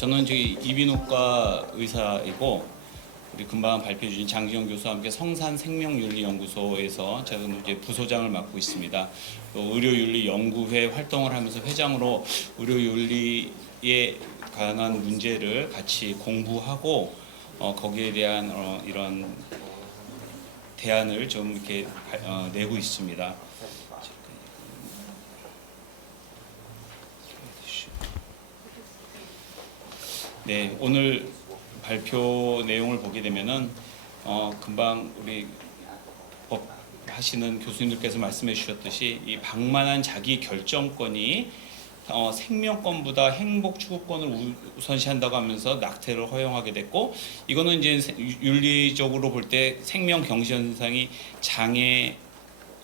저는 저기 이비인후과 의사이고 우리 금방 발표해 주신 장지영 교수와 함께 성산생명윤리연구소에서 제가 이제 부소장을 맡고 있습니다. 또 의료윤리연구회 활동을 하면서 회장으로 의료윤리에 관한 문제를 같이 공부하고 거기에 대한 이런 대안을 좀 이렇게 내고 있습니다. 네, 오늘 발표 내용을 보게 되면은 금방 우리 법 하시는 교수님들께서 말씀해 주셨듯이 이 방만한 자기 결정권이 생명권보다 행복 추구권을 우선시한다고 하면서 낙태를 허용하게 됐고, 이거는 이제 윤리적으로 볼 때 생명 경시 현상이 장애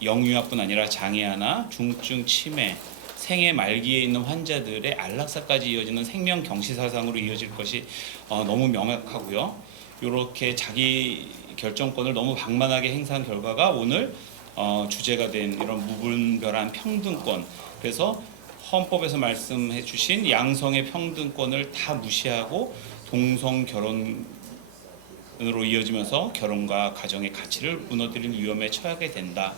영유아뿐 아니라 장애아나 중증 치매 생애 말기에 있는 환자들의 안락사까지 이어지는 생명 경시 사상으로 이어질 것이 너무 명확하고요. 이렇게 자기 결정권을 너무 방만하게 행사한 결과가 오늘 주제가 된 이런 무분별한 평등권, 그래서 헌법에서 말씀해 주신 양성의 평등권을 다 무시하고 동성 결혼으로 이어지면서 결혼과 가정의 가치를 무너뜨리는 위험에 처하게 된다.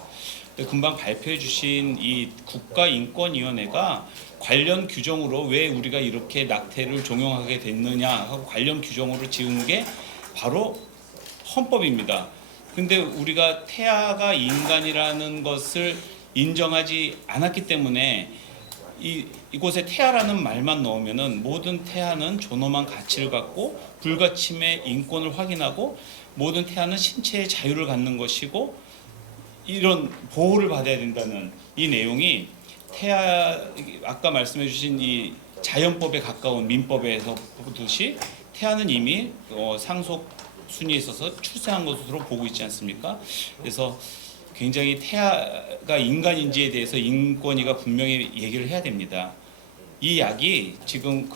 금방 발표해 주신 이 국가인권위원회가 관련 규정으로 왜 우리가 이렇게 낙태를 종용하게 됐느냐 하고 관련 규정으로 지은 게 바로 헌법입니다. 근데 우리가 태아가 인간이라는 것을 인정하지 않았기 때문에 이곳에 태아라는 말만 넣으면은 모든 태아는 존엄한 가치를 갖고 불가침의 인권을 확인하고 모든 태아는 신체의 자유를 갖는 것이고 이런 보호를 받아야 된다는 이 내용이 아까 말씀해 주신 이 자연법에 가까운 민법에서 보듯이 태아는 이미 상속 순위에 있어서 출생한 것으로 보고 있지 않습니까? 그래서 굉장히 태아가 인간인지에 대해서 인권위가 분명히 얘기를 해야 됩니다. 이 약이 지금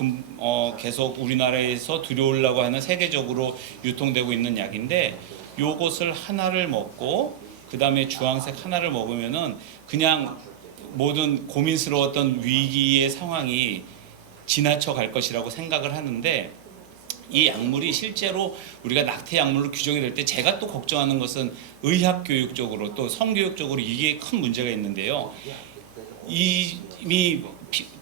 계속 우리나라에서 들여오려고 하는 세계적으로 유통되고 있는 약인데, 요것을 하나를 먹고 그 다음에 주황색 하나를 먹으면은 그냥 모든 고민스러웠던 위기의 상황이 지나쳐 갈 것이라고 생각을 하는데, 이 약물이 실제로 우리가 낙태 약물로 규정이 될 때 제가 또 걱정하는 것은 의학교육적으로 또 성교육적으로 이게 큰 문제가 있는데요. 이미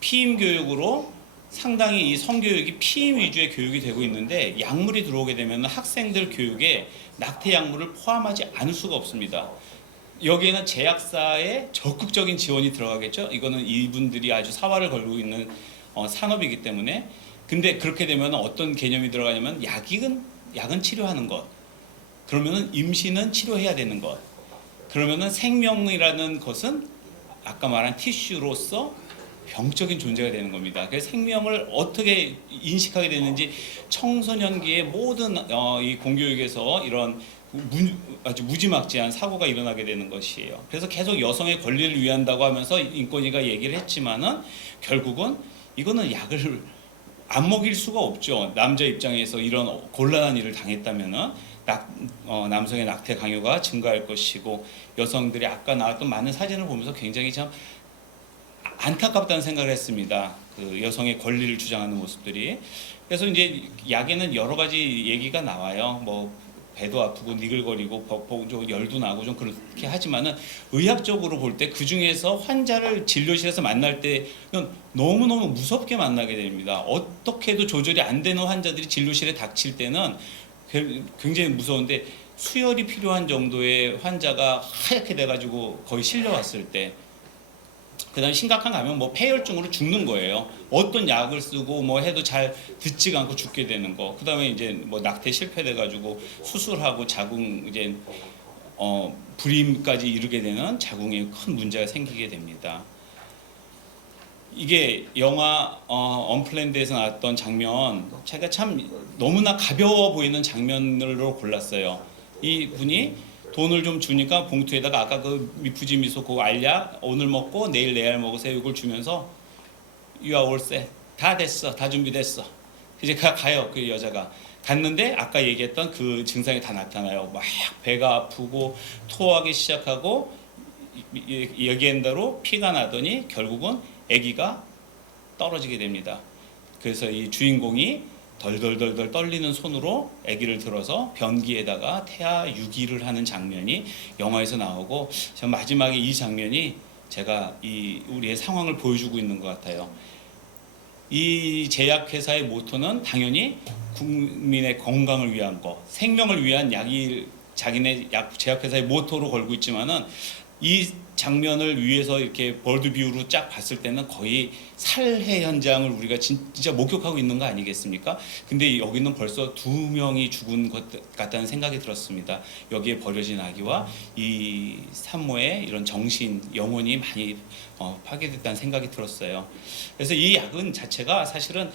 피임 교육으로 상당히 이 성교육이 피임 위주의 교육이 되고 있는데, 약물이 들어오게 되면 학생들 교육에 낙태 약물을 포함하지 않을 수가 없습니다. 여기에는 제약사의 적극적인 지원이 들어가겠죠. 이거는 이분들이 아주 사활을 걸고 있는 산업이기 때문에. 근데 그렇게 되면 어떤 개념이 들어가냐면 약은 치료하는 것, 그러면은 임신은 치료해야 되는 것, 그러면은 생명이라는 것은 아까 말한 티슈로서 병적인 존재가 되는 겁니다. 그래서 생명을 어떻게 인식하게 되는지 청소년기의 모든 이 공교육에서 이런 아주 무지막지한 사고가 일어나게 되는 것이에요. 그래서 계속 여성의 권리를 위한다고 하면서 인권위가 얘기를 했지만은 결국은 이거는 약을 안 먹일 수가 없죠. 남자 입장에서 이런 곤란한 일을 당했다면은 남성의 낙태 강요가 증가할 것이고, 여성들이 아까 나왔던 많은 사진을 보면서 굉장히 참 안타깝다는 생각을 했습니다. 그 여성의 권리를 주장하는 모습들이. 그래서 이제 약에는 여러 가지 얘기가 나와요. 뭐 배도 아프고 니글거리고 열도 나고 좀 그렇게 하지만은 의학적으로 볼 때 그 중에서 환자를 진료실에서 만날 때는 너무너무 무섭게 만나게 됩니다. 어떻게 해도 조절이 안 되는 환자들이 진료실에 닥칠 때는 굉장히 무서운데, 수혈이 필요한 정도의 환자가 하얗게 돼가지고 거의 실려왔을 때, 그 다음에 심각한 감염, 폐혈증으로 죽는 거예요. 어떤 약을 쓰고 해도 잘 듣지가 않고 죽게 되는 거. 그 다음에 이제 낙태 실패돼가지고 수술하고 자궁 불임까지 이르게 되는 자궁에 큰 문제가 생기게 됩니다. 이게 영화 언플랜드에서 나왔던 장면, 제가 참 너무나 가벼워 보이는 장면으로 골랐어요. 이 분이 돈을 좀 주니까 봉투에다가 아까 그 미푸지 미소 그 알약 오늘 먹고 내일 내일 먹으세요 이걸 주면서 You are all set. 다 됐어. 다 준비됐어. 이제 가요. 그 여자가 갔는데 아까 얘기했던 그 증상이 다 나타나요. 막 배가 아프고 토하기 시작하고 얘기한 대로 피가 나더니 결국은 아기가 떨어지게 됩니다. 그래서 이 주인공이 덜덜덜덜 떨리는 손으로 아기를 들어서 변기에다가 태아 유기를 하는 장면이 영화에서 나오고, 전 마지막에 이 장면이 제가 이 우리의 상황을 보여주고 있는 것 같아요. 이 제약회사의 모토는 당연히 국민의 건강을 위한 거, 생명을 위한 약이 자기네 제약회사의 모토로 걸고 있지만은, 이 장면을 위해서 이렇게 월드뷰로 쫙 봤을 때는 거의 살해 현장을 우리가 진짜 목격하고 있는 거 아니겠습니까? 근데 여기는 벌써 2명이 죽은 것 같다는 생각이 들었습니다. 여기에 버려진 아기와 이 산모의 이런 정신, 영혼이 많이 파괴됐다는 생각이 들었어요. 그래서 이 약은 자체가 사실은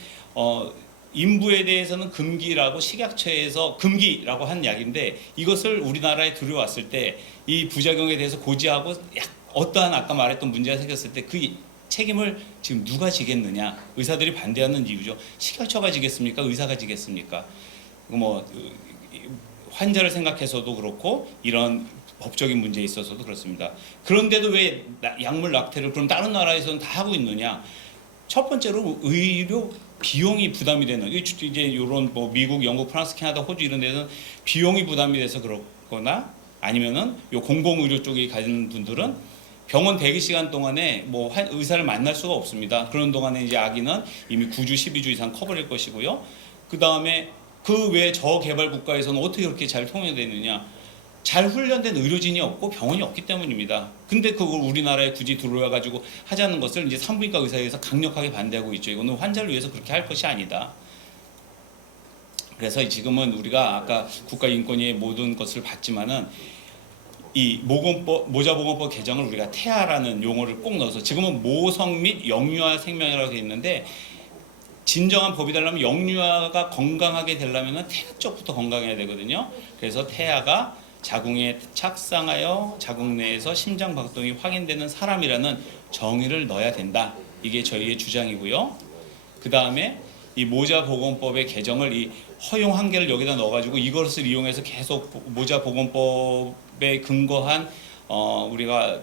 인부에 대해서는 금기라고 식약처에서 금기라고 한 약인데, 이것을 우리나라에 들여왔을 때 이 부작용에 대해서 고지하고 어떠한 아까 말했던 문제가 생겼을 때 그 책임을 지금 누가 지겠느냐? 의사들이 반대하는 이유죠. 식약처가 지겠습니까? 의사가 지겠습니까? 뭐 환자를 생각해서도 그렇고 이런 법적인 문제에 있어서도 그렇습니다. 그런데도 왜 약물 낙태를 그럼 다른 나라에서는 다 하고 있느냐? 첫 번째로 의료 비용이 부담이 되는, 이제 이런 뭐 미국, 영국, 프랑스, 캐나다, 호주 이런 데는 비용이 부담이 돼서 그렇거나, 아니면은 요 공공의료 쪽에 가는 분들은 병원 대기 시간 동안에 뭐 의사를 만날 수가 없습니다. 그런 동안에 이제 아기는 이미 9주, 12주 이상 커버릴 것이고요. 그 다음에 그 외 저개발 국가에서는 어떻게 그렇게 잘 통용되느냐? 잘 훈련된 의료진이 없고 병원이 없기 때문입니다. 근데 그걸 우리나라에 굳이 들어와 가지고 하자는 것을 이제 산부인과 의사에서 강력하게 반대하고 있죠. 이거는 환자를 위해서 그렇게 할 것이 아니다. 그래서 지금은 우리가 아까 국가인권위의 모든 것을 봤지만은 이 모자보건법 개정을 우리가 태아라는 용어를 꼭 넣어서, 지금은 모성 및 영유아 생명이라고 되어 있는데, 진정한 법이 되려면 영유아가 건강하게 되려면 태아 쪽부터 건강해야 되거든요. 그래서 태아가 자궁에 착상하여 자궁 내에서 심장 박동이 확인되는 사람이라는 정의를 넣어야 된다. 이게 저희의 주장이고요. 그 다음에 이 모자보건법의 개정을 이 허용 한계를 여기다 넣어가지고 이것을 이용해서 계속 모자보건법에 근거한 우리가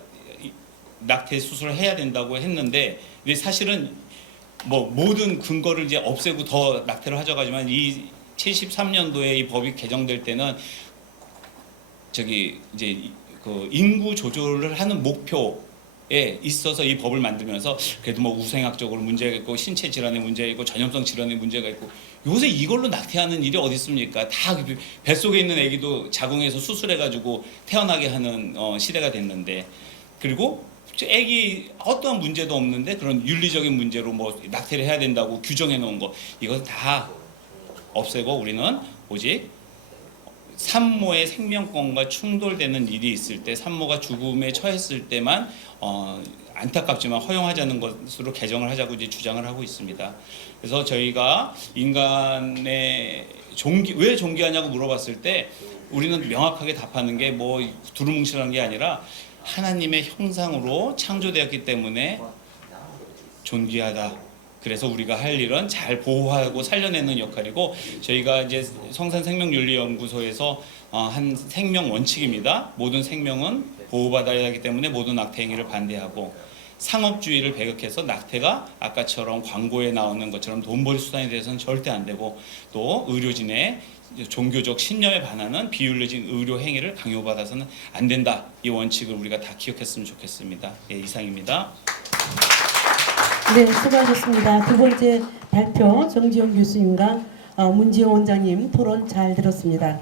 낙태 수술을 해야 된다고 했는데, 근데 사실은 뭐 모든 근거를 이제 없애고 더 낙태를 하자가지만, 이 73년도에 이 법이 개정될 때는 이제 그 인구 조절을 하는 목표에 있어서 이 법을 만들면서 그래도 뭐 우생학적으로 문제가 있고 신체 질환의 문제가 있고 전염성 질환의 문제가 있고, 요새 이걸로 낙태하는 일이 어디 있습니까? 다 뱃속에 있는 아기도 자궁에서 수술해가지고 태어나게 하는 시대가 됐는데, 그리고 아기 어떠한 문제도 없는데 그런 윤리적인 문제로 뭐 낙태를 해야 된다고 규정해 놓은 거, 이거 다 없애고 우리는 오직 산모의 생명권과 충돌되는 일이 있을 때, 산모가 죽음에 처했을 때만 안타깝지만 허용하자는 것으로 개정을 하자고 이제 주장을 하고 있습니다. 그래서 저희가 인간의 왜 존귀하냐고 물어봤을 때 우리는 명확하게 답하는 게 뭐 두루뭉실한 게 아니라, 하나님의 형상으로 창조되었기 때문에 존귀하다. 그래서 우리가 할 일은 잘 보호하고 살려내는 역할이고, 저희가 이제 성산생명윤리연구소에서 한 생명 원칙입니다. 모든 생명은 보호받아야 하기 때문에 모든 낙태 행위를 반대하고, 상업주의를 배격해서 낙태가 아까처럼 광고에 나오는 것처럼 돈벌이 수단에 대해서는 절대 안 되고, 또 의료진의 종교적 신념에 반하는 비윤리적인 의료 행위를 강요받아서는 안 된다. 이 원칙을 우리가 다 기억했으면 좋겠습니다. 예, 이상입니다. 네, 수고하셨습니다. 두 번째 발표 정지용 교수님과 문지영 원장님 토론 잘 들었습니다.